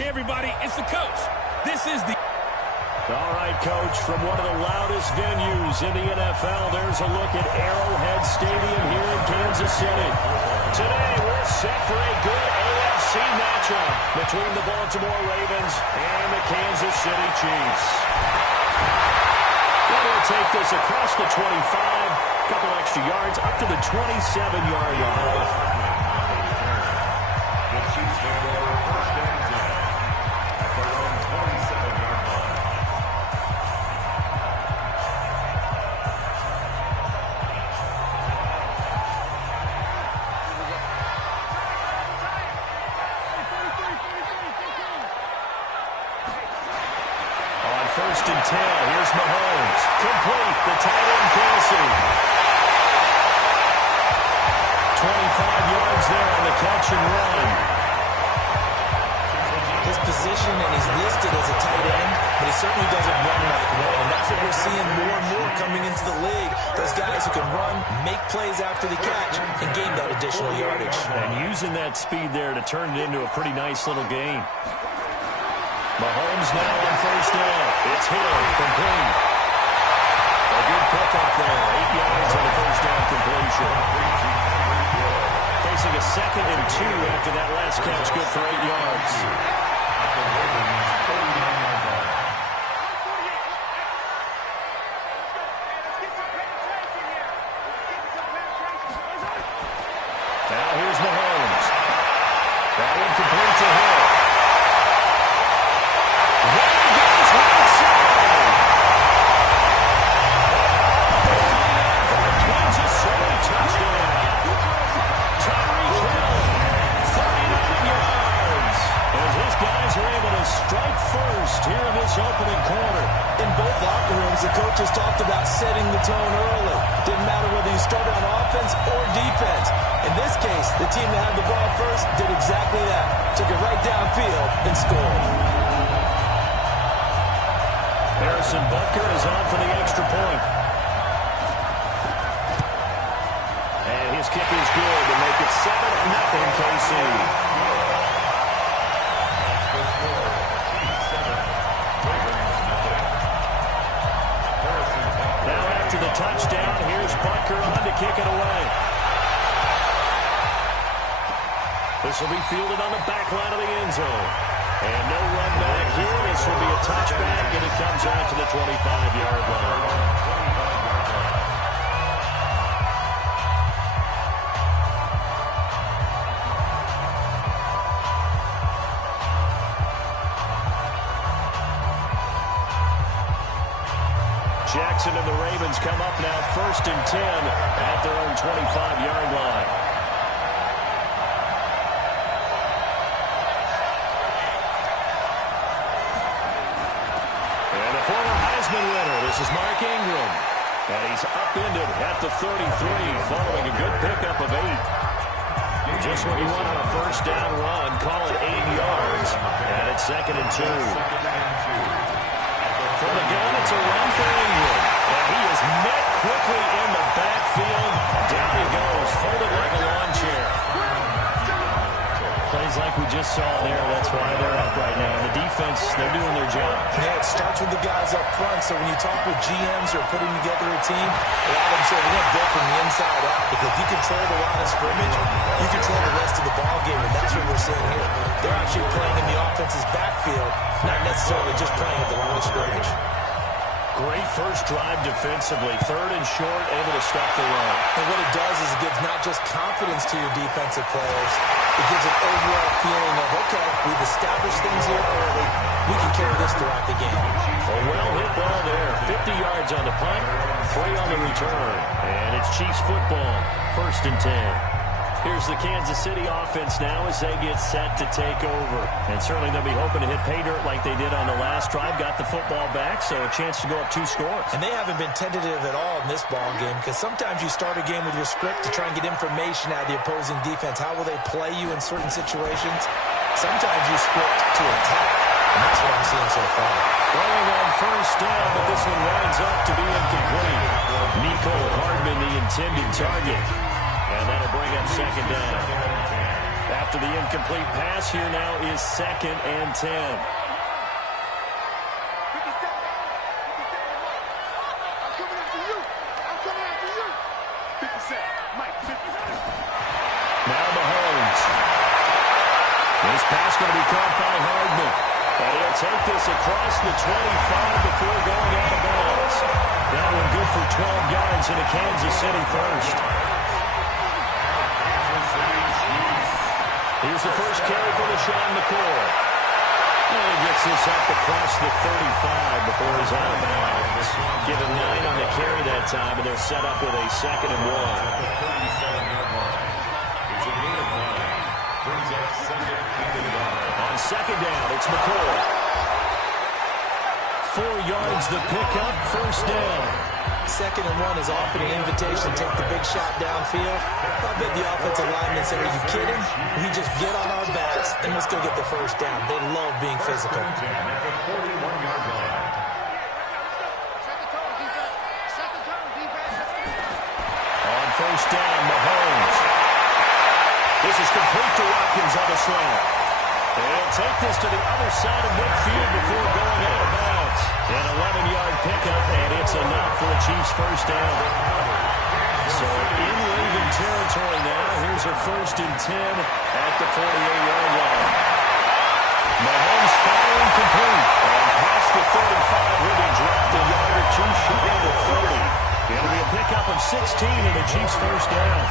Hey, everybody, it's the coach. This is the... All right, Coach, from one of the loudest venues in the NFL, there's a look at Arrowhead Stadium here in Kansas City. Today, we're set for a good AFC matchup between the Baltimore Ravens and the Kansas City Chiefs. They're going to take this across the 25, a couple extra yards, up to the 27-yard line. First and 10. Here's Mahomes. Complete. The tight end Kelsey. 25 yards there on the catch and run. His position, and he's listed as a tight end, but he certainly doesn't run like one. And that's what we're seeing more and more coming into the league. Those guys who can run, make plays after the catch, and gain that additional yardage. And using that speed there to turn it into a pretty nice little game. Mahomes now on first down. It's Hill, complete. A good pickup there. 8 yards on the first down completion. Facing a 2nd and 2 after that last catch, good for 8 yards. Now here's Mahomes. That one complete to Hill. Strike first here in this opening quarter. In both locker rooms, the coaches talked about setting the tone early. Didn't matter whether you started on offense or defense. In this case, the team that had the ball first did exactly that. Took it right downfield and scored. Harrison Butker is on for the extra point. And his kick is good to make it 7-0 KC. Touchdown. Here's Butker on to kick it away. This will be fielded on the back line of the end zone. And no run back here. This will be a touchback, and it comes out to the 25-yard line. Jackson and the Ravens come up now, 1st and 10 at their own 25-yard line. And a former Heisman winner, this is Mark Ingram. And he's upended at the 33 following a good pickup of 8. Just what you want on a first down run, call it 8 yards. And it's 2nd and 2. From the gun, it's a run for Ingram. And he is met quickly in the backfield. Down he goes, folded like a lawn chair. Plays like we just saw there. That's why they're up right now. The defense, they're doing their job. Yeah, it starts with the guys up front. So when you talk with GMs who are putting together a team, a lot of them say we're going to build from the inside out. Because if you control the line of scrimmage, you control the rest of the ball game. And that's what we're seeing here. They're actually playing in the offense's backfield, not necessarily just playing at the line of scrimmage. Great first drive defensively. 3rd and short, able to stop the run. And what it does is it gives not just confidence to your defensive players, it gives an overall feeling of, okay, we've established things here early. We can carry this throughout the game. A well-hit ball there. 50 yards on the punt, 3 on the return. And it's Chiefs football, 1st and 10. Here's the Kansas City offense now as they get set to take over. And certainly they'll be hoping to hit pay dirt like they did on the last drive. Got the football back, so a chance to go up 2 scores. And they haven't been tentative at all in this ball game because sometimes you start a game with your script to try and get information out of the opposing defense. How will they play you in certain situations? Sometimes you script to attack, and that's what I'm seeing so far. Throwing on first down, but this one winds up to be incomplete. Nico Hardman, the intended target. And that'll bring up 2nd down. after the incomplete pass. Here now is 2nd and 10. Now Mahomes. This pass going to be caught by Hardman. And he'll take this across the 25 before going out of bounds. That one good for 12 yards into Kansas City first. Here's the first carry for LaShawn McCoy. And he gets this up across the 35 before he's out of bounds. Give him 9 on the carry that time, and they're set up with a 2nd and 1. On 2nd down, it's McCoy. 4 yards the pickup, 1st down. 2nd and 1 is often an invitation to take the big shot downfield. I bet the offensive lineman said, are you kidding? We just get on our backs and let's go get the 1st down. They love being physical. On 1st down, Mahomes. This is complete to Watkins on the slant. They'll take this to the other side of midfield before going out of bounds. An 11-yard pickup, and it's enough for the Chiefs' 1st down. So in Raven territory now, here's a 1st and 10 at the 48-yard line. Mahomes firing complete. And past the 35, will be dropped a yard or 2 short of the 30. It'll be a pickup of 16 and the Chiefs' 1st down.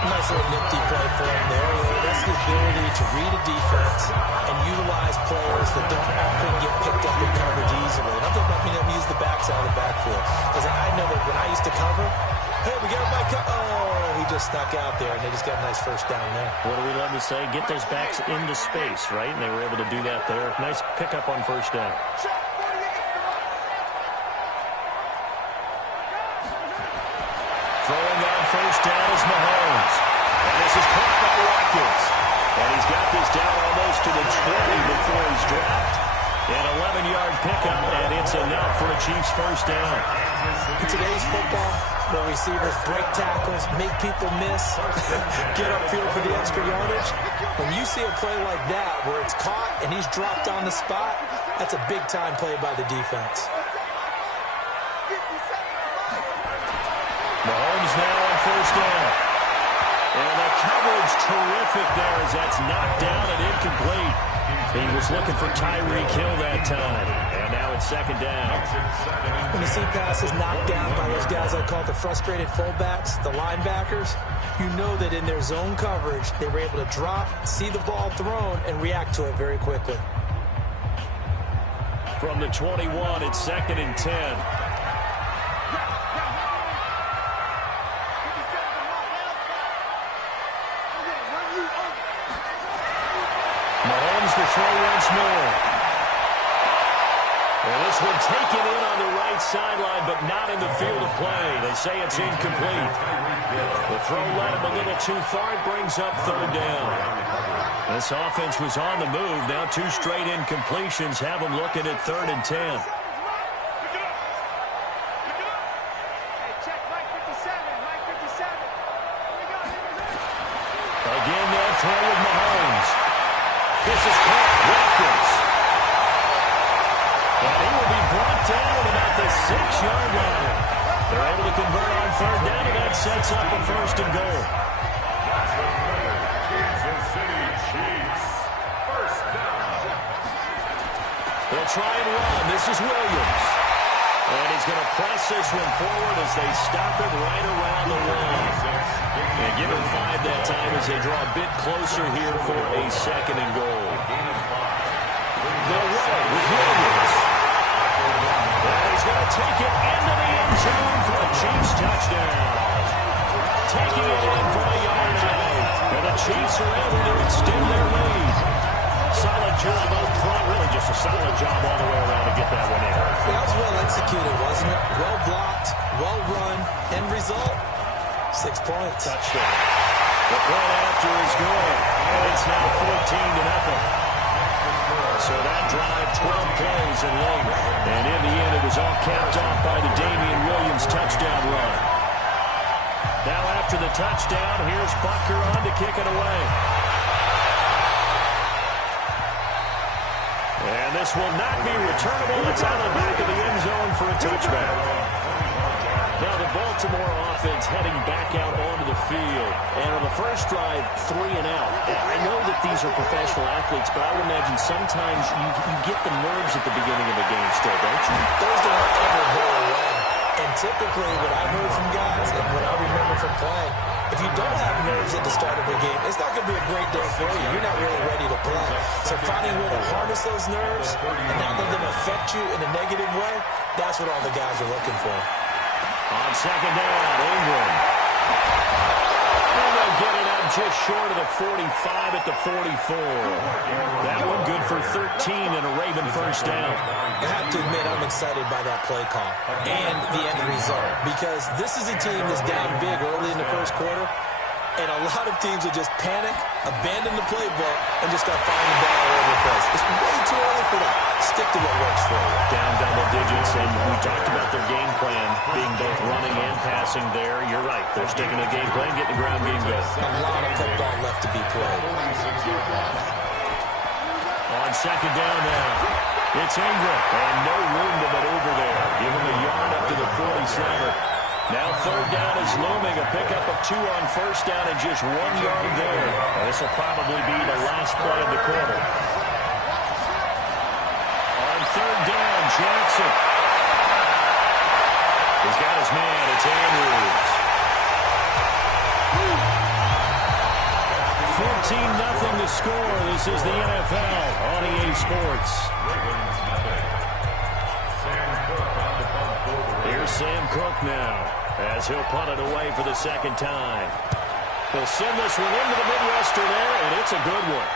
Nice little nifty play for him there. That's the ability to read a defense and utilize players that don't often get picked up in coverage easily. And I'm talking about being able to use the backside of the backfield. Because I know that when I used to cover, hey, we got everybody he just snuck out there, and they just got a nice 1st down there. What do we love to say? Get those backs into space, right? And they were able to do that there. Nice pickup on 1st down. Throwing on 1st down is Mahomes. And this is caught by Watkins. And he's got this down almost to the 20 before he's dropped. An 11-yard pickup, and it's enough for a Chiefs 1st down. In today's football, where receivers break tackles, make people miss, get upfield for the extra yardage, when you see a play like that where it's caught and he's dropped on the spot, that's a big-time play by the defense. Mahomes now on 1st down. And the coverage terrific there as that's knocked down and incomplete. He was looking for Tyreek Hill that time. And now it's 2nd down. When you see passes knocked down by those guys I call the frustrated fullbacks, the linebackers, you know that in their zone coverage, they were able to drop, see the ball thrown, and react to it very quickly. From the 21, it's 2nd and 10. Mahomes to throw once more. And this one taken in on the right sideline, but not in the field of play. They say it's incomplete. The throw led him a little too far. It brings up 3rd down. This offense was on the move. Now 2 straight incompletions have them looking at 3rd and 10. Again, they'll throw with Mahomes. This is caught. Watkins. And he will be brought down at about the 6-yard line. They're able to convert on 3rd down, and that sets up a 1st and goal. Kansas City Chiefs, 1st down. They'll try and run. This is Williams. And he's going to press this one forward as they stop it right around the line. And give him 5 that time as they draw a bit closer here for a 2nd and goal. They'll run with Williams. And he's going to take it into the end zone for a Chiefs touchdown. Taking it in from a yard out. And the Chiefs are able to extend their lead. Solid job up front. Really just a solid job all the way around to get that one in. That was well executed, wasn't it? Well blocked, well run. End result, 6 points. Touchdown. The point after is good. And it's now 14-0. So that drive, 12 plays in length. And in the end, it was all capped off by the Damian Williams touchdown run. Now after the touchdown, here's Butker on to kick it away. And this will not be returnable. It's out of the back of the end zone for a touchback. Now the Baltimore offense heading back out onto the field. And on the first drive, 3 and out. I know that these are professional athletes, but I would imagine sometimes you get the nerves at the beginning of a game still, don't you? Those don't ever go away. And typically what I've heard from guys and what I remember from playing, if you don't have nerves at the start of a game, it's not going to be a great day for you. You're not really ready to play. So finding a way to harness those nerves and not let them affect you in a negative way, that's what all the guys are looking for. On second down, Ingram. And they'll get it up just short of the 45 at the 44. That one good for 13 and a Raven first down. I have to admit, I'm excited by that play call and the end result because this is a team that's down big early in the first quarter, and a lot of teams will just panic, abandon the playbook, and just start firing the ball all over the place. It's way too early for that. Stick to what works for you. Down double digits, and we talked about their game plan being both running and passing there. You're right. They're sticking to the game plan, getting the ground game going. A lot of football left to be played. On second down now, it's Ingram, and no room to maneuver there. Give him a yard up to the 47. Now third down is looming, a pickup of 2 on first down and just 1 yard there. This will probably be the last play of the quarter. On third down, Jackson. He's got his man, it's Andrews. 14-0 to score. This is the NFL on EA Sports. Here's Sam Cook now, as he'll punt it away for the second time. He'll send this one into the Midwestern air, and it's a good one.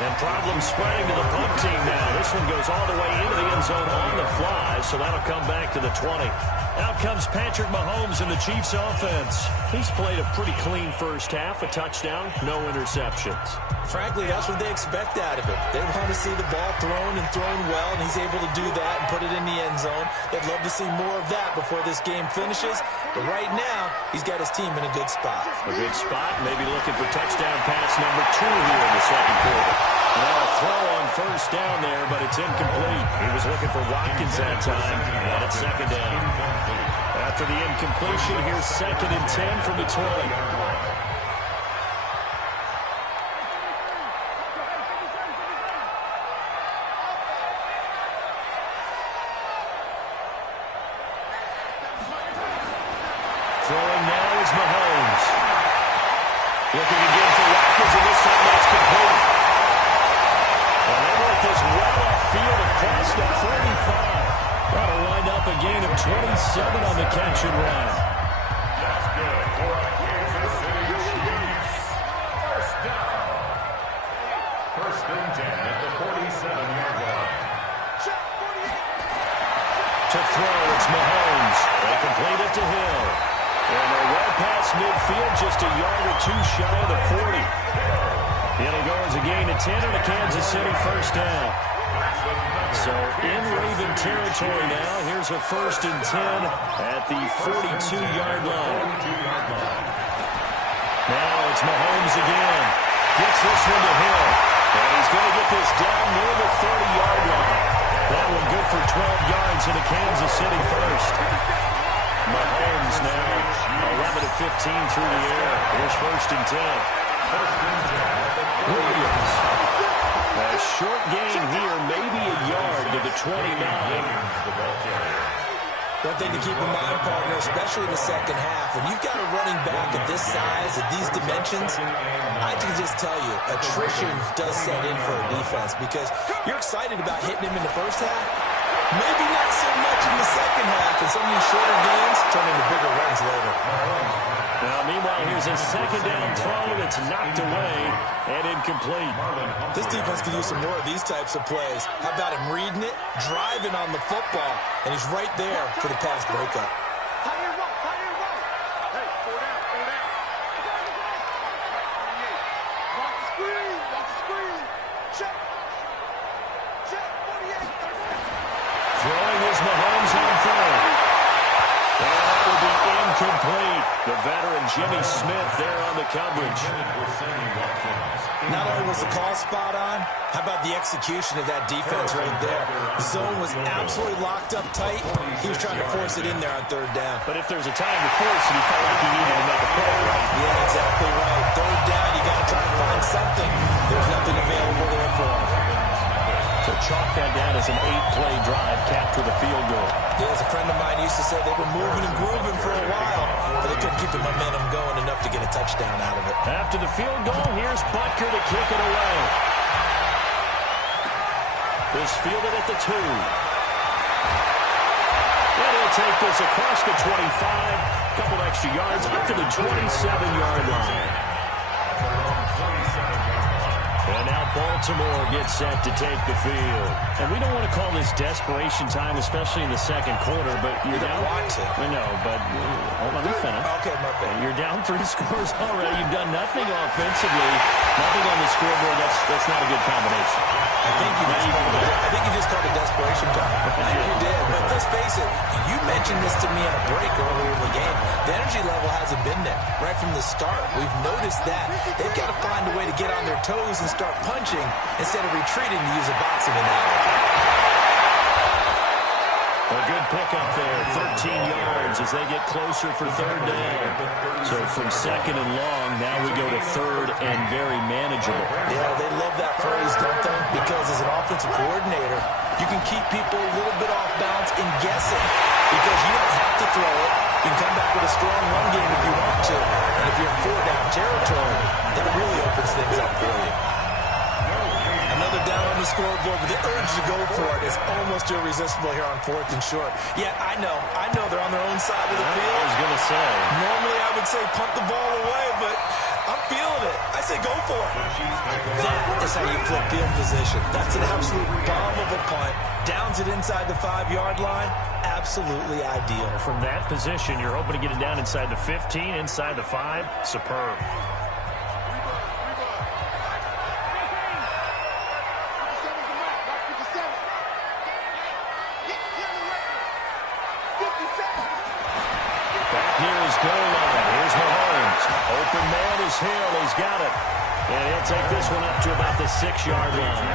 And problems spreading to the punt team now. This one goes all the way into the end zone on the fly, so that'll come back to the 20. Out comes Patrick Mahomes in the Chiefs offense. He's played a pretty clean first half, a touchdown, no interceptions. Frankly, that's what they expect out of it. They want to see the ball thrown and thrown well, and he's able to do that and put it in the end zone. They'd love to see more of that before this game finishes. But right now, he's got his team in a good spot. A good spot, maybe looking for touchdown pass number 2 here in the second quarter. Now a throw on first down there, but it's incomplete. He was looking for Watkins that time, and it's second down. After the incompletion, here's 2nd and 10 from the 20. Throwing now is Mahomes. Looking again for Watkins, and this time that's complete. And they work this well upfield across the 35. That'll wind up a gain of 27 on the catch and run. That's good for Kansas City Chiefs. First down. 1st and 10 at the 47-yard line. To throw, it's Mahomes. They complete it to Hill. And they're well past midfield, just a yard or 2 shy of the 40. It'll go as a gain of 10 and a Kansas City first down. So in Raven territory now, here's a 1st and 10 at the 42-yard line. Now it's Mahomes again. Gets this one to Hill. And he's going to get this down near the 30-yard line. That one good for 12 yards into Kansas City first. Mahomes now 11 of 15 through the air. Here's 1st and 10. Williams. A short gain here, maybe a yard to the 29. One thing to keep in mind, partner, especially in the second half, when you've got a running back of this size, at these dimensions, I can just tell you, attrition does set in for a defense because you're excited about hitting him in the first half. Maybe not so much in the second half, and some of these shorter gains turn into bigger runs later. Now, meanwhile, here's a second down throw that's knocked away and incomplete. This defense could use some more of these types of plays. How about him reading it, driving on the football, and he's right there for the pass breakup. Throwing is Mahomes on third. And that will be incomplete. The veteran Jimmy Smith there on the coverage. Not only was the call spot on, how about the execution of that defense right there? The zone was absolutely locked up tight. He was trying to force it in there on third down. But if there's a time to force it, he felt like he needed to make a play, right? Yeah, exactly right. Third down, you got to try and find something. There's nothing available there for him. So chalk that down as an 8-play drive, capped with a field goal. Yeah, as a friend of mine used to say, they were moving and grooving for a while, but they couldn't keep the momentum going enough to get a touchdown out of it. After the field goal, here's Butker to kick it away. This fielded at the 2. And he'll take this across the 25. Couple extra yards up to the 27-yard line. And now Baltimore gets set to take the field. And we don't want to call this desperation time, especially in the second quarter, but you're down. You don't want to. I know, but hold on, let me finish. Okay, my bad. You're down 3 scores already. You've done nothing offensively. Nothing on the scoreboard. That's not a good combination. I think you just called it desperation time. I think you did. But let's face it, you mentioned this to me on a break earlier in the game. The energy level hasn't been there right from the start. We've noticed that. They've got to find a way to get on their toes and start punching instead of retreating to use a boxing analogy. A good pickup there, 13 yards as they get closer for third down. So from second and long, now we go to third and very manageable. Yeah, they love that phrase, don't they? Because as an offensive coordinator, you can keep people a little bit off balance in guessing because you don't have to throw it. You can come back with a strong run game if you want to. And if you're in 4-down territory, that really opens things up for you. Another down on the scoreboard, but the urge to go for it is almost irresistible here on 4th and short. Yeah, I know they're on their own side of the field. I was going to say. Normally I would say punt the ball away, but I'm feeling it. I say go for it. That is how you flip field position. That's an absolute bomb of a punt. Downs it inside the 5-yard line. Absolutely ideal. From that position, you're hoping to get it down inside the 15, inside the 5. Superb. Goal line. Here's Mahomes. Open man is Hill. He's got it. And he'll take this one up to about the 6-yard line.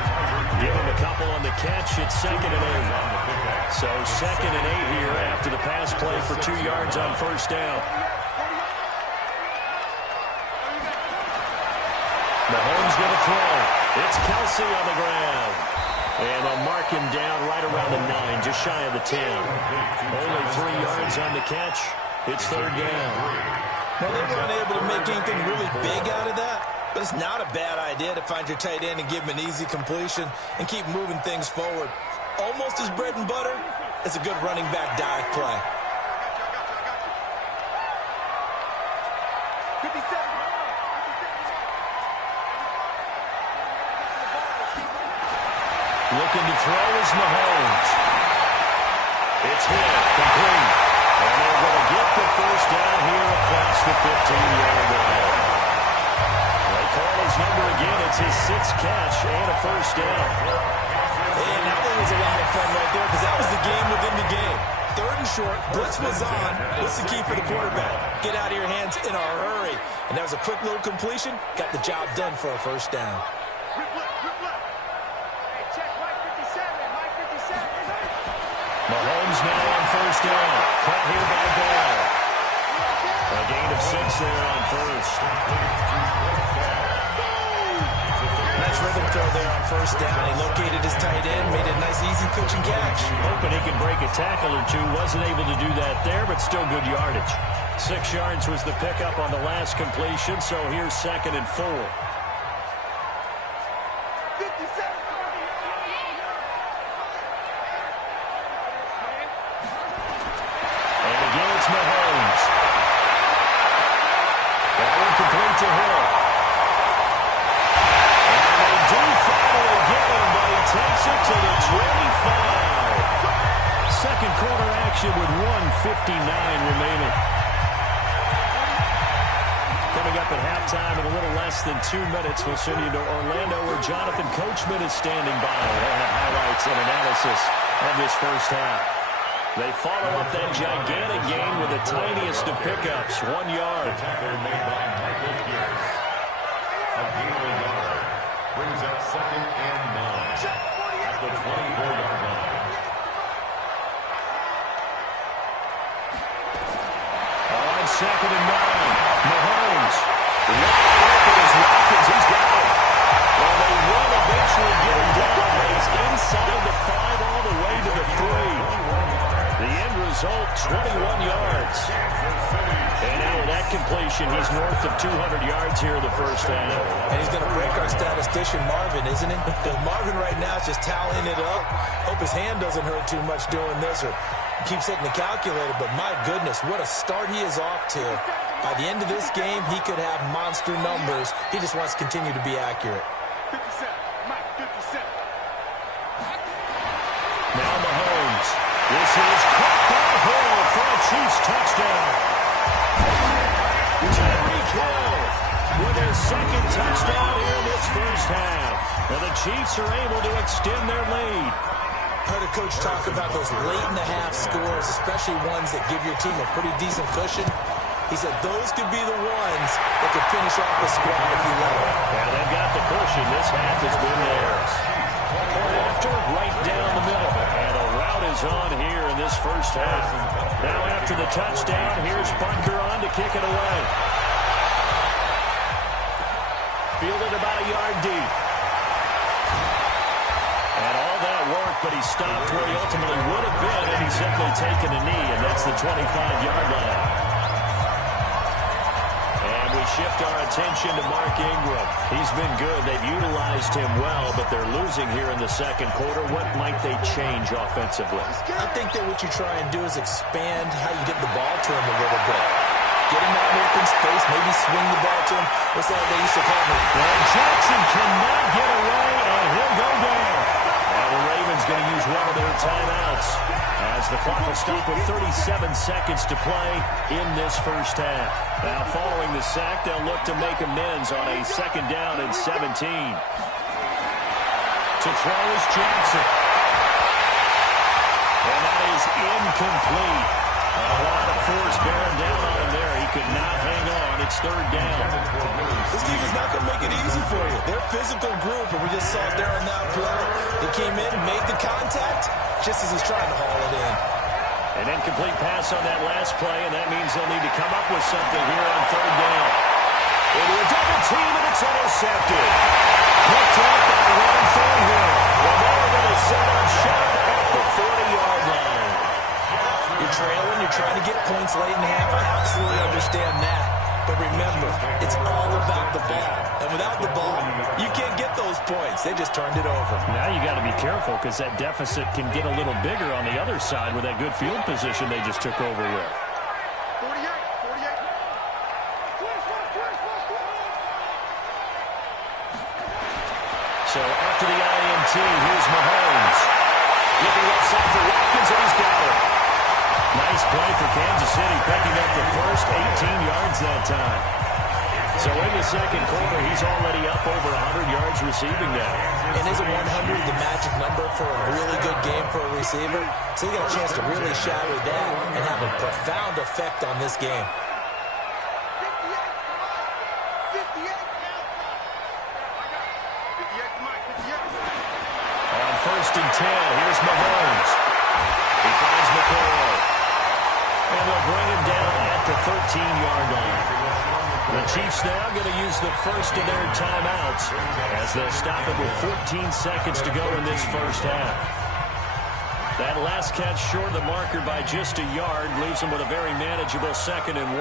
Give him a couple on the catch. It's 2nd and 8. So 2nd and 8 here after the pass play for 2 yards on first down. Mahomes going to throw. It's Kelsey on the ground. And they'll mark him down right around the 9, just shy of the 10. Only 3 yards on the catch. It's third down. Now, they weren't able to make anything really big out of that, but it's not a bad idea to find your tight end and give him an easy completion and keep moving things forward. Almost as bread and butter as a good running back dive play. Looking to throw is Mahomes. It's hit, complete. And they're going to get the first down here across the 15-yard line. They call his number again. It's his 6th catch and a first down. And that one was a lot of fun right there because that was the game within the game. 3rd and short, blitz was on. What's the key for the quarterback? Get out of your hands in a hurry. And that was a quick little completion. Got the job done for a first down. Mahomes now on first down. Cut here by Ball. A gain of 6 there on first. Nice rhythm throw there on first down. He located his tight end, made a nice easy pitch and catch. Hoping he could break a tackle or two. Wasn't able to do that there, but still good yardage. 6 yards was the pickup on the last completion, so here's 2nd and 4. Mahomes. That one complete to Hill. And they do finally get him, but he takes it to the 25. Second quarter action with 1:59 remaining. Coming up at halftime in a little less than 2 minutes, we'll send you to Orlando where Jonathan Coachman is standing by. We'll have highlights and analysis of this first half. They follow up that gigantic gain with the tiniest of pickups, 1 yard. The tackle made by Michael Pierce. A gain of a yard brings up 2nd and 9 at the 24-yard line. On 2nd and 9, Mahomes. Wide open is Watkins. He's got it. Well, they will eventually get him down. He's inside the 5 all the way to the 3. The end result, 21 yards. And out of that completion, he's north of 200 yards here in the first half. And he's going to break our statistician Marvin, isn't he? Because Marvin right now is just tallying it up. Hope his hand doesn't hurt too much doing this or keeps hitting the calculator. But my goodness, what a start he is off to. By the end of this game, he could have monster numbers. He just wants to continue to be accurate. 57, Mike, 57. Now Mahomes. This is caught by Hill for a Chiefs touchdown. Tyreek Hill with his 2nd touchdown here in this first half. And the Chiefs are able to extend their lead. Heard a coach talk about those late-in-the-half scores, especially ones that give your team a pretty decent cushion. He said those could be the ones that could finish off the squad if you let them. Yeah, they've got the cushion. This half has been theirs. After, right down the middle. And a route is on here in this first half. Now after the touchdown, here's Butker on to kick it away. Fielded about a yard deep. And all that work, but he stopped where he ultimately would have been, and he's simply taken a knee, and that's the 25-yard line. And we shift our attention to Mark Ingram. He's been good. They've utilized him well, but they're losing here in the second quarter. What might they change offensively? I think that what you try and do is expand how you get the ball to him a little bit. Get him out in open space, maybe swing the ball to him. What's that they used to call him? Well, Jackson cannot get away, and he'll go down. Now the Ravens going to use one of their timeouts as the clock will stop with 37 seconds to play in this first half. Now following the sack, they'll look to make amends on a 2nd down and 17. To throw is Jackson. And that is incomplete. A lot of force bearing down on him there. He could not hang on. It's 3rd down. This team is not going to make it easy for you. They're a physical group, and we just saw it there on that play. They came in, made the contact, just as he's trying to haul it in. An incomplete pass on that last play, and that means they'll need to come up with something here on 3rd down. Into a double team, and it's intercepted. Picked up by Ron Thornhill. Well, now we're going to set up shop at the 40-yard line. You're trailing, you're trying to get points late in the half. I absolutely understand that. But remember, it's all about the ball. And without the ball, you can't get those points. They just turned it over. Now you got to be careful because that deficit can get a little bigger on the other side with that good field position they just took over with. 48, 48. So after the INT, here's Mahomes. Looking left side for Watkins, and he's got it. Nice play for Kansas City, picking up the first 18 yards that time. So in the second quarter, he's already up over 100 yards receiving now. And isn't 100 the magic number for a really good game for a receiver? So you got a chance to really shatter that and have a profound effect on this game. 58, Mike, 58. On 1st and 10, here's Mahomes. He finds McCoy. And they'll bring him down at the 13-yard line. The Chiefs now going to use the first of their timeouts as they'll stop it with 14 seconds to go in this first half. That last catch short of the marker by just a yard leaves them with a very manageable 2nd and 1.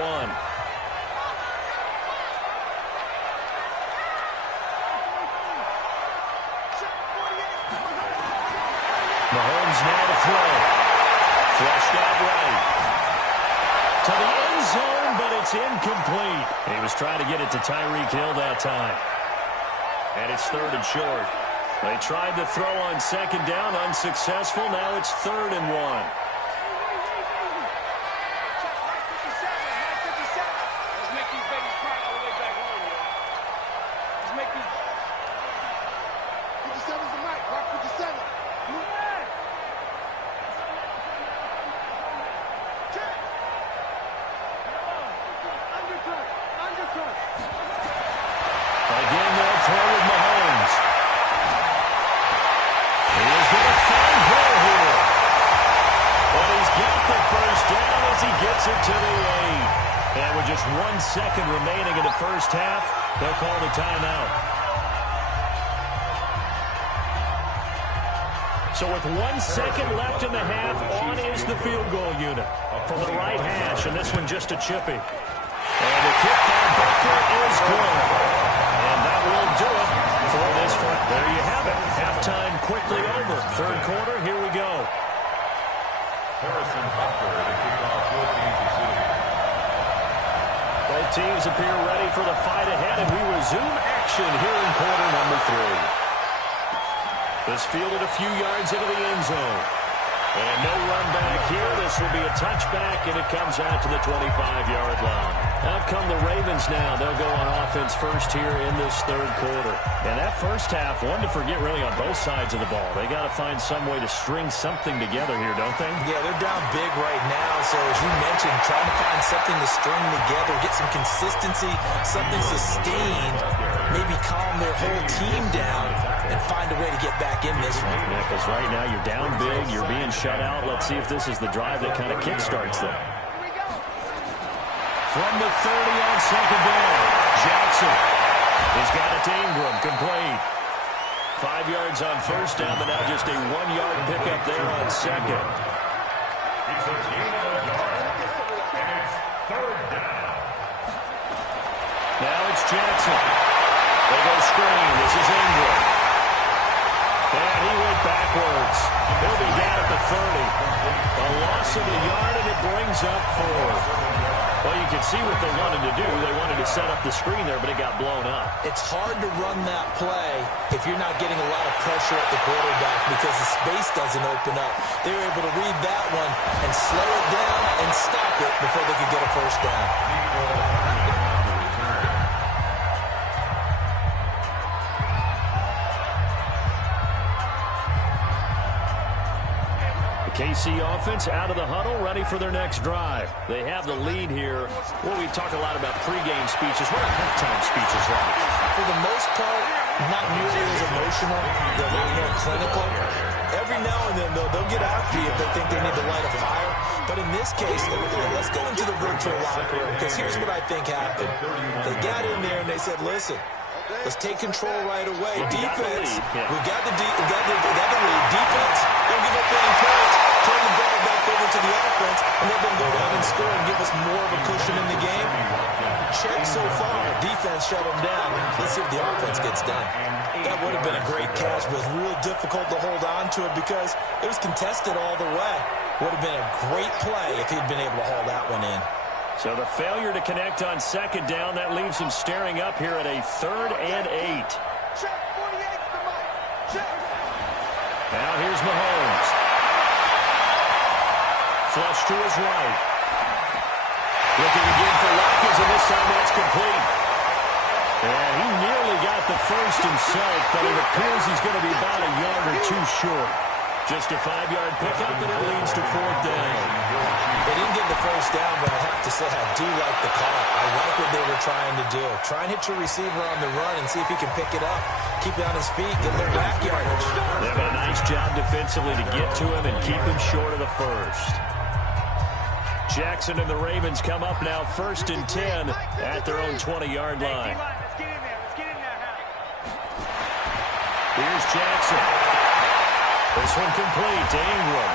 Mahomes now to throw. Flushed out right. To the end zone, but it's incomplete. He was trying to get it to Tyreek Hill that time. And it's 3rd and short. They tried to throw on 2nd down, unsuccessful. Now it's 3rd and 1. Let's make these babies cry all the way back home, yo. Let's make these... 57's the mic, Rock 57. gets it to the 8. And with just 1 second remaining in the first half, they'll call the timeout. So with 1 second left in the half, on is the field goal unit from the right hash, and this one just a chippy. And the kick by Butker is good. And that will do it for this fight. There you have it. Halftime quickly over. Third quarter, here we go. Harrison Butker to kick off for Kansas City. Both teams appear ready for the fight ahead, and we resume action here in quarter number 3. This fielded a few yards into the end zone. And no run back here. This will be a touchback, and it comes out to the 25-yard line. Out come the Ravens now. They'll go on offense first here in this third quarter. And that first half, one to forget really on both sides of the ball. They got to find some way to string something together here, don't they? Yeah, they're down big right now. So as you mentioned, trying to find something to string together, get some consistency, something sustained, maybe calm their whole team down and find a way to get back in this one. Yeah, because right now you're down big, you're being shut out. Let's see if this is the drive that kind of kickstarts them. From the 30 on second down, Jackson. He's got it to Ingram, complete. 5 yards on first down, but now just a 1-yard pickup there on second. It's a gain of a yard, and it's third down. Now it's Jackson. They go screen. This is Ingram. And he went backwards. He'll be down at the 30. A loss of a yard, and it brings up 4. Well, you can see what they wanted to do. They wanted to set up the screen there, but it got blown up. It's hard to run that play if you're not getting a lot of pressure at the quarterback because the space doesn't open up. They were able to read that one and slow it down and stop it before they could get a first down. KC offense out of the huddle, ready for their next drive. They have the lead here. Well, we talk a lot about pregame speeches. What are halftime speeches like? For the most part, not nearly as emotional. They're a little more clinical. Every now and then, though, they'll get after you if they think they need to light a fire. But in this case, let's go into the virtual locker room, because here's what I think happened. They got in there and they said, listen, let's take control right away. Defense, we got the lead. Defense, don't give up any points. Turn the ball back over to the offense, and let them go down and score and give us more of a cushion in the game. Check so far. Defense shut them down. Let's see if the offense gets done. That would have been a great catch, but it was real difficult to hold on to it because it was contested all the way. Would have been a great play if he'd been able to haul that one in. So the failure to connect on second down, that leaves him staring up here at a 3rd and 8. Check 48 to Mike. Check. Now here's Mahomes. Flush to his right. Looking again for Watkins, and this time that's complete. And he nearly got the first himself, but it appears he's going to be about a yard or two short. Just a 5-yard pickup, and it leads to 4th down. They didn't get the first down, but I have to say I do like the call. I like what they were trying to do. Try and hit your receiver on the run and see if he can pick it up. Keep it on his feet, get a little back yardage. They've done a nice job defensively to get to him and keep him short of the first. Jackson and the Ravens come up now 1st and 10 at their own 20-yard line. Let's get in there. Let's get in there, Here's Jackson. This one complete to Ingram.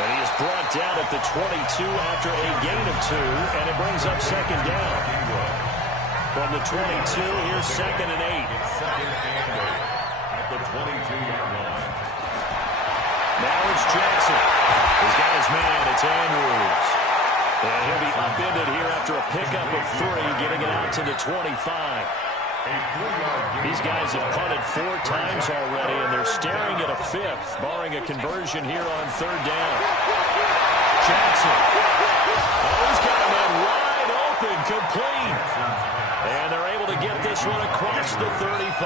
And he is brought down at the 22 after a gain of 2, and it brings up 2nd down. From the 22, here's 2nd and 8. It's 2nd and 8 at the 22-yard line. Now it's Jackson. He's got his man. It's Andrews. And he'll be upended here after a pickup of 3, getting it out to the 25. These guys have punted 4 times already, and they're staring at a 5th, barring a conversion here on 3rd down. Jackson. Oh, he's got a man wide open, complete. And they're able to get this one across the 35.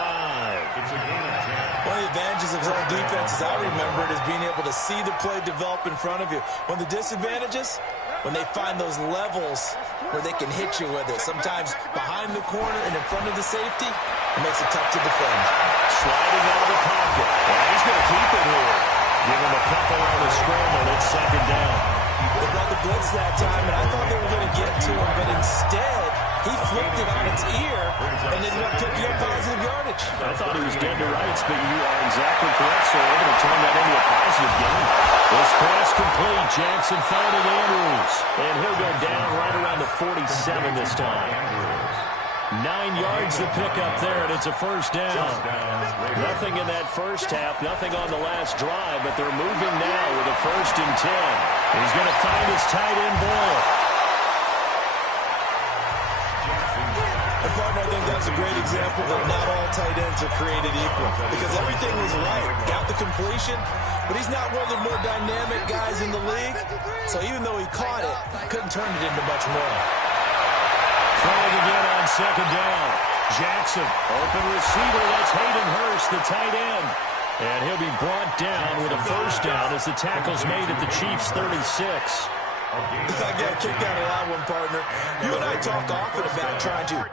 It's a gain of 10. One of the advantages of zone defense, as I remember it, is being able to see the play develop in front of you. One of the disadvantages, when they find those levels where they can hit you with it. Sometimes behind the corner and in front of the safety, it makes it tough to defend. Sliding out of the pocket. And he's going to keep it here. Give him a couple on the scramble. It's 2nd down. They brought the blitz that time, and I thought they were going to get to him, but instead, he flipped it on its ear and ended up picking up positive yardage. I thought he was dead to rights, but you are exactly correct, so we're going to turn that into a positive game. This pass complete. Jackson finding Andrews, and he'll go down right around the 47 this time. 9 yards to pick up there, and it's a first down. Nothing in that first half, nothing on the last drive, but they're moving now with a 1st and 10. He's going to find his tight end, Boyle. And partner, I think that's a great example that not all tight ends are created equal, because everything was right. Got the completion, but he's not one of the more dynamic guys in the league, so even though he caught it, couldn't turn it into much more. Throwing again on 2nd down. Jackson, open receiver. That's Hayden Hurst, the tight end. And he'll be brought down with a 1st down as the tackle's made at the Chiefs' 36. I got kicked out of that one, partner. You and I talk often about trying to